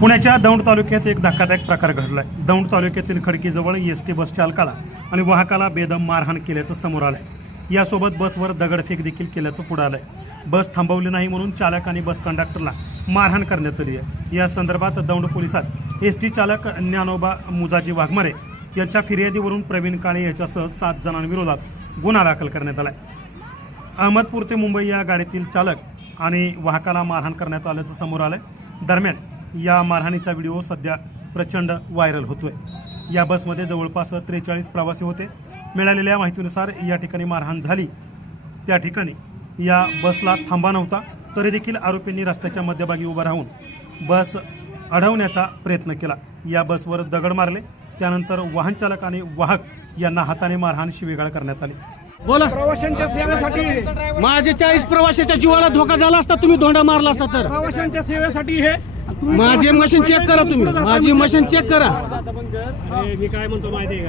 पुण्याच्या दौंड तालुक्यात एक धक्कादायक प्रकार घडलाय. दौंड तालुक्यातील खडकीजवळ एस टी बस चालकाला आणि वाहकाला बेदम मारहाण केल्याचं समोर आलंय. यासोबत बसवर दगडफेक देखील केल्याचं पुढं आलंय. बस थांबवली नाही म्हणून चालक आणि बस कंडक्टरला मारहाण करण्यात आली आहे. या संदर्भात दौंड पोलिसात एस टी चालक ज्ञानोबा मुजाजी वाघमारे यांच्या फिर्यादीवरून प्रवीण काळे याच्यासह सात जणांविरोधात गुन्हा दाखल करण्यात आलाय. अहमदपूर ते मुंबई या गाडीतील चालक आणि वाहकाला मारहाण करण्यात आल्याचं समोर आलंय. दरम्यान या मारहाणीचा व्हिडिओ सध्या प्रचंड व्हायरल होतोय. या बसमध्ये जवळपास त्रेचाळीस प्रवासी होते. मिळालेल्या माहितीनुसार या ठिकाणी मारहाण झाली. त्या ठिकाणी या बसला थांबा नव्हता तरी देखील आरोपींनी रस्त्याच्या मध्यभागी उभं राहून बस अडवण्याचा प्रयत्न केला. या बसवर दगड मारले. त्यानंतर वाहन चालक आणि वाहक यांना हाताने मारहाण शिवीगाळ करण्यात आली. बोला. प्रवाशांच्या सेवेसाठी माझे चाळीस प्रवाशाच्या जीवाला धोका झाला असता तुम्ही धोंडा मारला असता तर. प्रवाशांच्या सेवेसाठी हे माझे मशीन चेक करा तुम्ही. माझी मशीन चेक करा. मी काय म्हणतो माहिती का?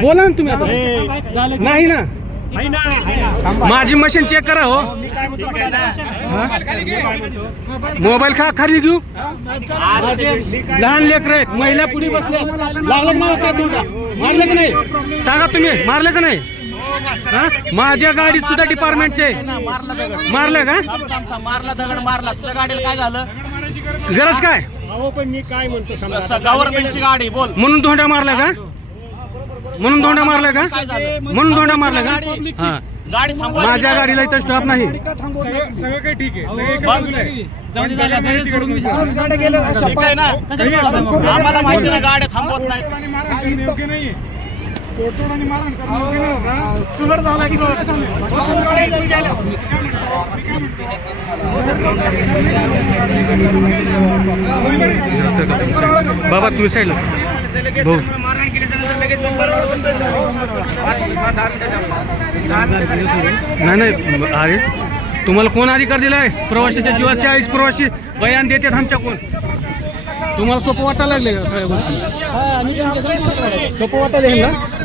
बोला ना तुम्ही आता. नाही ना. माझी मशीन चेक करा हो. मोबाईल का? खाली घेऊ. लहान लेकर आहेत महिला पुढे बसल्या लागलं मला काय धोका मारले का नाही? सांगा तुम्ही मारले का नाही? हा? माझ्या गाडीत सुद्धा डिपार्टमेंटचे मारलं का? मारला दगड मारला तुझ्या गाडीला काय झालं गरज काय? अहो पण मी काय म्हणतो समजा गव्हर्नमेंटची गाडी बोल. म्हणून धोंडा मारला का? म्हणून धोंडा मारला का? काय झालं? म्हणून धोंडा मारला का? हा. गाडी थांबवा. माझ्या गाडीला इथं स्टॉप नाही. सगळं काही ठीक आहे. ठीक आहे ना? आम्हाला माहिती ना गाड्या थांबवत नाही बाबा तुम्ही साईडला भाऊ नाही नाही अरे तुम्हाला कोण अधिकार दिलाय? प्रवाशाच्या जीवात चाळीस प्रवासी बयान देतात आमच्या कोण? तुम्हाला सोपं वाटायला लागले का सगळ्या गोष्टी? सोपं वाटायला ना?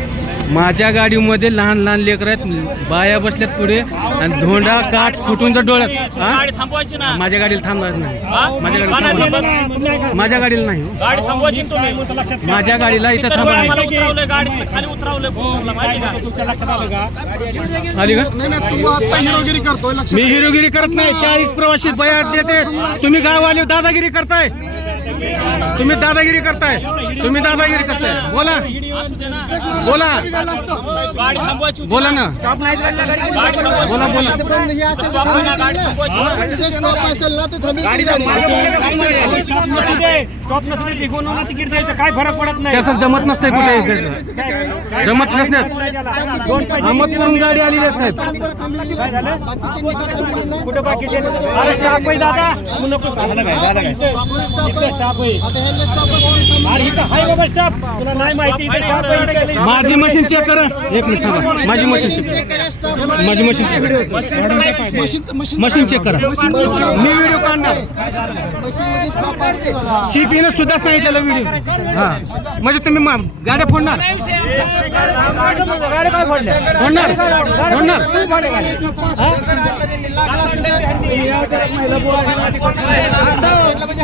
माझ्या गाडीमध्ये लहान लहान लेकर आहेत बाया बसल्यात पुढे आणि धोंडा काच फुटून तर डोळ्यात. हा? गाडी थांबवायची ना? माझ्या गाडीला थांबणार नाही? माझ्या गाडीला माझ्या गाडीला नाही हो. गाडी थांबवायची ना तुम्ही? माझ्या गाडीला इथं इथं थांबणार आम्हाला नाही. उतरवलंय गाडी खाली उतरवलंय तुला माहिती का? आली का? मी हिरोगिरी करत नाही. चाळीस प्रवासी बया देते. तुम्ही गाववाले दादागिरी करताय. तुम्ही दादागिरी करताय. तुम्ही दादागिरी करताय. बोला. बोला. बोला ना. बोला बोला. काय फरक पडत नाही. त्याचं जमत नसतंय कुठे. जमत नसण्यात. अहमदपूरून गाडी आलेली आहे साहेब. कुठं बाकीचे? दादा. स्टाफ आहे. स्टाफ तुला नाही माहिती. माझी मशीन चेक करा. एक मिनिट थांबा. माझी मशीन चेक माझी मशीन चेक मशीन चेक करा. मी व्हिडिओ काढणार. सीपीनं सुद्धा सांगितलेलं व्हिडिओ हा. म्हणजे तुम्ही मा- गाड्या फोडणार. फोडणार. फोडणार.